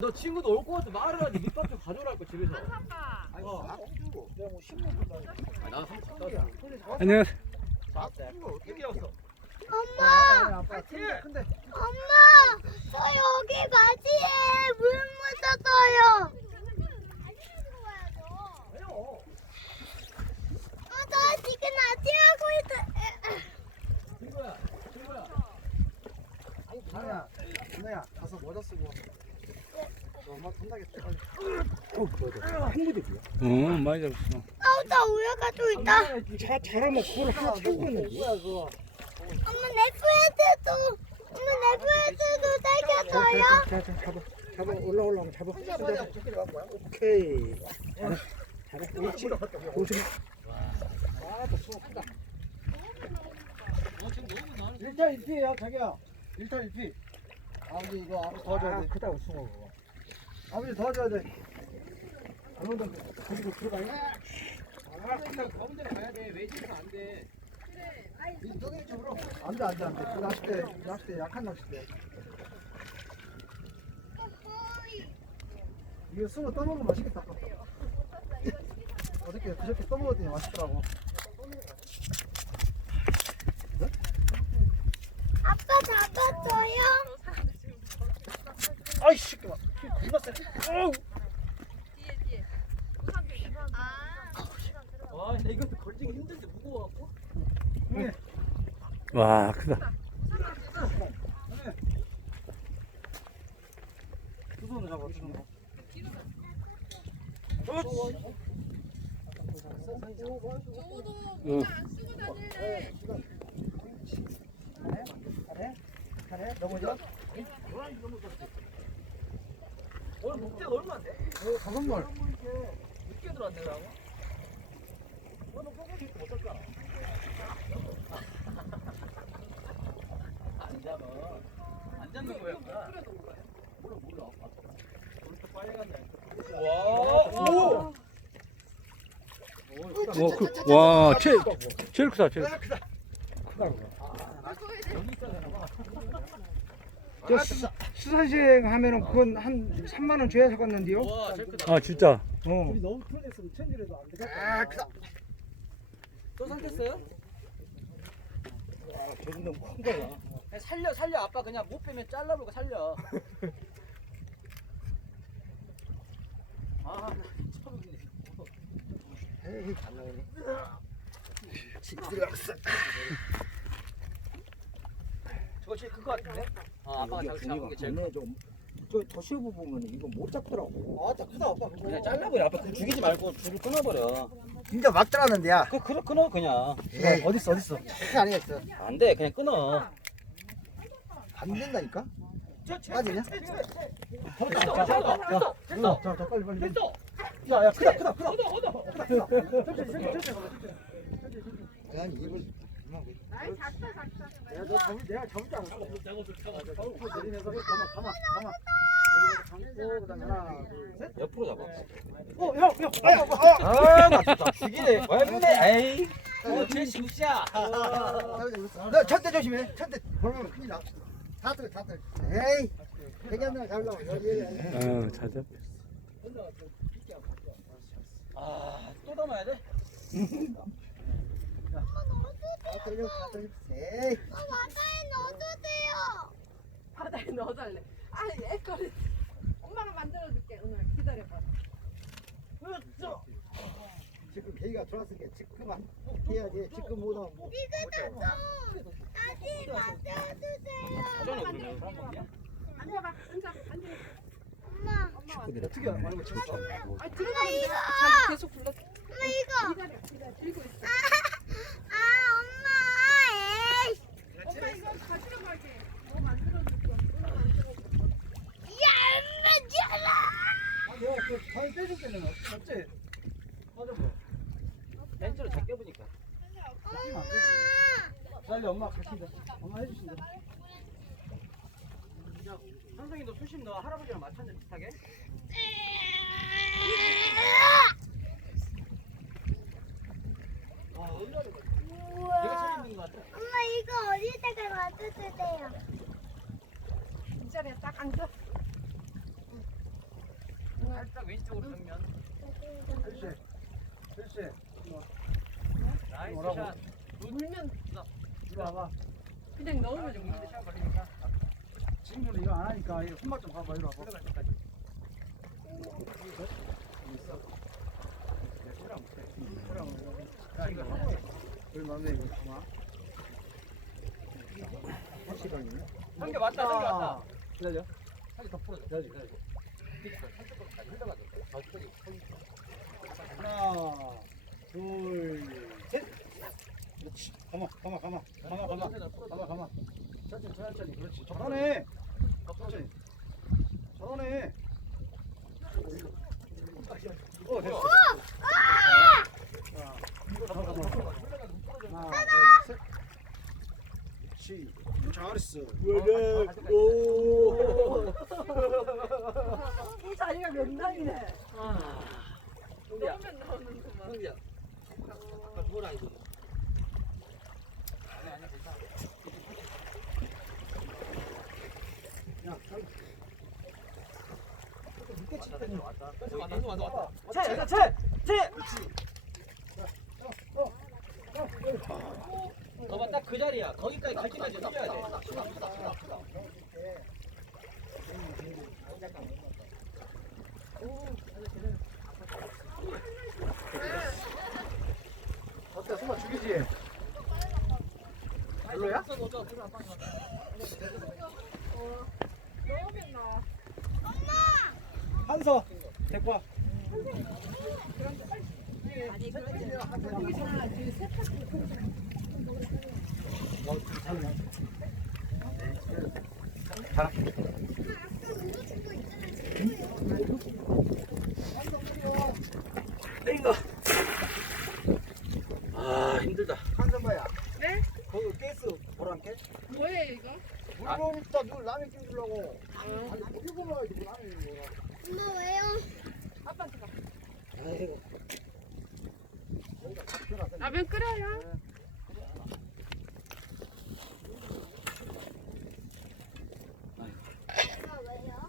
너 친구도 올 거 같아 말을 하지 밑밥 좀 가져오랄 거 집에서. 아니 주고 내가 뭐 신문 본다니까. 나 삼촌 떴어. 안녕하세요. 어떻게 왔어? 엄마! 근데 엄마! 저 여기 바지에 물 묻었어요. 저 지금 아직 하고 있어. 친구야, 친구야. 누나야 누나야 가서 모자 쓰고 와. 너 엄마 혼나겠다 빨리. 많이 잡았어. 나 올라가고 있다. 잘하면 그걸 하나 채우고 있는 거야 그거. 엄마 내 프레드도 땡겼어요. 잡아 올라오려면 잡아. 오케이. 잘해. 옳지. 조심해. 아또 수고 크다. 지금 너무 나는. 1탈 1피에요 자기야. 1탈 1피. 아버지 이거 아버지 도와줘야 돼. 크다고 수고 그거. 아버지 도와줘야 돼. 아무도 가지고 들어가요? 가운데 가야 돼. 외지는 안 돼. 저기 쪽으로. 안돼. 그 낚싯대 약한 낚싯대. 이거 숭어 떠먹으면 맛있겠다. 어저께 그저께 떠먹었더니 맛있더라고. 아빠 잡았어요? 아이씨, 겁나 세. 어우. 와, 나 이것도 걸리기 힘든데 무거워갖고. 와, 크다. 두 손으로 잡아, 두 손으로. 응. 잘해. 넘어져. 오늘 목대가 얼마 안 돼? 다섯 말. 늦게 들어왔네, 나고. 너는 꼬꼬기 입고 못 살까? 안 잡아. 안 잡는 거야. 몰라. 오른쪽 빨간데. 와, 오. 와, 제일 크다, 제일. 크다. 여기 있어야 되나 봐. 저 수산시행 하면은 그건 한 3만 원 줘야 사갔는데요. 와, 제일 크다. 아, 진짜. 우리 너무 풀렸으면 천지라도 안 되겠다. 크다. 또 삼켰어요? 저 정도 큰 거야. 살려. 아빠 그냥 못 빼면 잘라버리고 살려. 아, 처음이네. 에이, 안 나오네. 들어갔어. 저거 제일 큰 거 같은데? 아, 아빠가 잡은 게 제일 큰 거. 저 도시오브 보면 이거 못 잡더라고. 아, 크다 아빠. 그냥 잘라버려. 아빠 그거 죽이지 말고 줄을 끊어버려. 진짜 막 들어왔는데야. 그래 끊어 그냥. 어딨어? 그게 아니겠어. 안 돼. 그냥 끊어. 안 된다니까? 빠지냐? 됐어. 자, 빨리. 됐어. 야, 크다. 천천히. 아니, 입을. 내가 잡을 줄 알았어. 내리면서 가만. 감고, 그다음에 하나, 둘, 셋. 옆으로 잡아. 형. 아, 나 진짜 죽이네. 왜 그래? 에이. 제 신우씨야. 너 천대 조심해. 천대 보면 큰일 나. 다 들어. 에이. 대기 한 명 잡으려고 여기. 잘 잡. 아, 또 담아야 돼? 다 들려. 에이. 바다에 넣어도 돼요. 바다에 넣어달래. 아니 내 거를 엄마가 만들어줄게. 오늘 기다려봐. 지금 계기가 들어왔으니까 지금만 해야지. 지금 못하면 뭐. 이거 좀 다시 만들어주세요. 전에 그러면 사람 먹냐? 앉아봐. 앉아. 엄마. 엄마 어떻게 말고 지금 아 들어가는데 자기 계속 불러. 엄마 이거. 기다려. 들고 있어. 엄마. 에이. 엄마 이거 가지러 갈게. 뭐 만들어줄게. 야, 엄마 내가 그 발 빼줄게 내가. 어째? 맞아 뭐. 벤츠로 작게 보니까. 잡히면 안 되지. 빨리 엄마 가신다. 엄마 해주신다. 선생님 너 수심 너 할아버지랑 맞췄냐 비슷하게? 내가 책임진 것 같아. 엄마 이거 어디다가 놔두세요? 이 자리에 딱 앉아. 살짝 왼쪽으로 정면. 그렇지. 그렇지. 나이스 뭐라고? 샷. 물면 이리 와봐. 그냥 넣으면 돼. 물는데 시간 걸리니까. 친구는 이거 안 하니까 이거 손맛 좀 봐봐. 이리 와봐. 들어갈 때까지. 야, 이거 여기 맞네 이거. 잠깐만. 시간이네. 한개 왔다, 한개 왔다. 기다려. 한개 더 풀어줘. 기다려. 한쪽으로까지 흘러가줘. 저기 하나, 둘, 셋. 그렇지. 가만. 천천히. 그렇지. 잘하네. 천천히. 잘하네. 됐어. 자, 하나, 둘, 셋. 그렇지. 잘했어. 오. 이 자리가 명당이네. 형이야. 넣으면 나오는구만. 형이야. 아까 누구라 이거. 아니야, 괜찮아. 야, 늦게 칠 때는 왔다. 왔다. 채. 너봐 딱 그 자리야. 거기까지 갈 때까지 뛰어야 돼. 어때? 손맛 죽이지? 별로야? 넣으면 나. 한서 데리고 와. 아니 그런데 여기서 그세 이거. 아 힘들다. 한선바야. 네? 거기 가스 보란게? 뭐예요 이거? 물론 있다. 물 라면 끼우려고. 아니 어디 보면 이거 라면이 뭐야? 엄마 왜요? 아빠한테 가. 아이고. 라면 끓여요. 엄마 왜요?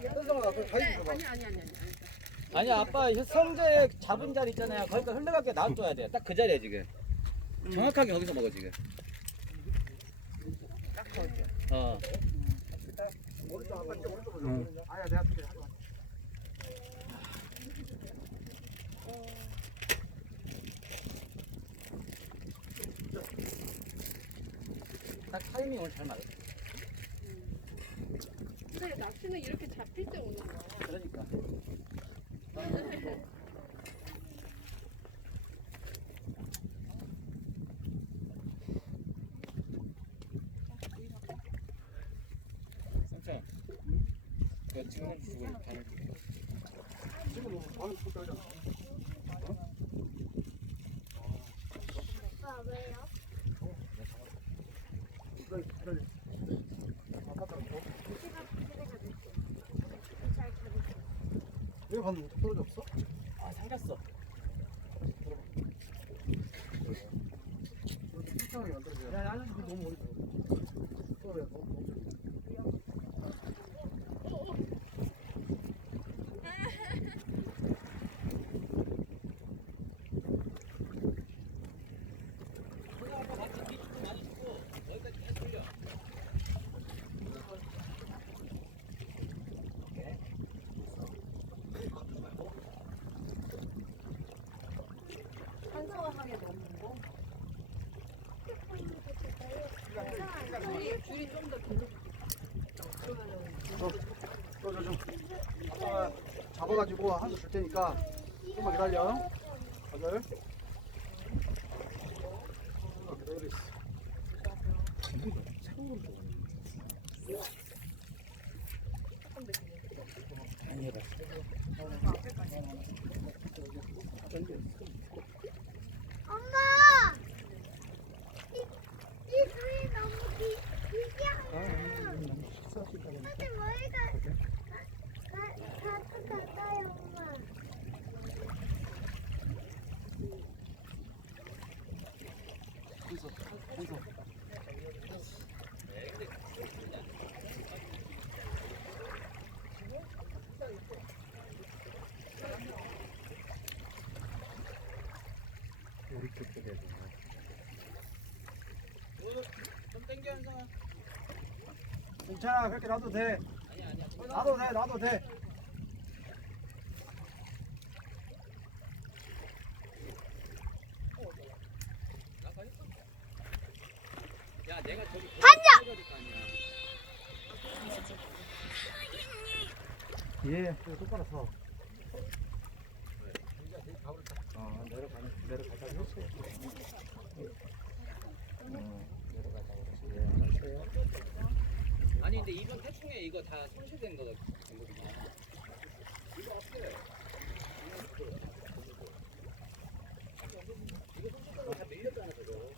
현성아 그 가위 줘봐. 아니. 아니야 아빠 성재 잡은 자리 있잖아요. 거기까 흘러가게 놔둬야 돼. 딱 그 자리야 지금. 정확하게 거기서 먹어 지금. 딱 거기요. 어. 오른쪽 아빠 이제 오른쪽으로. 아야 내가 줄게. 딱 타이밍 오늘 잘 맞아. 근데 낚시는 이렇게 잡힐 때 오는 거야. 그러니까. 삼촌. 그 찍는 죽을 바늘. 지금 뭐 방금 죽을 때잖아. 아빠 왜요? 기다려. 아빠 따라 줘. 왜 방금 떨어졌어? 아 삼겼어. 이상하게 만들어줘야 돼. 야, 아저씨 너무 멀리 들어. 떨어져. 한성하게 넣는 거. 줄이 좀 더 길어. 줘. 아빠가 잡아가지고 한 줄 테니까 좀만 기다려. 아들. 기다리고 있어. 엄마! 이 줄이 너무 길지 않아요? 근데 머리가 다 가까요, 엄마. 돼야 돼. 좀 당겨 현성아. 괜찮아, 그렇게 놔도 돼. 아니야. 놔도 돼. 야 내가 저기 반장. 예, 똑바로 서. 내려가자 했어. 내려가자고 그랬어. 예, 알았어요. 아니 근데 이번 태풍에 이거 다 손실된 거거든요. 이거 어떻게? 이거 손실된 거다 밀렸잖아 저거.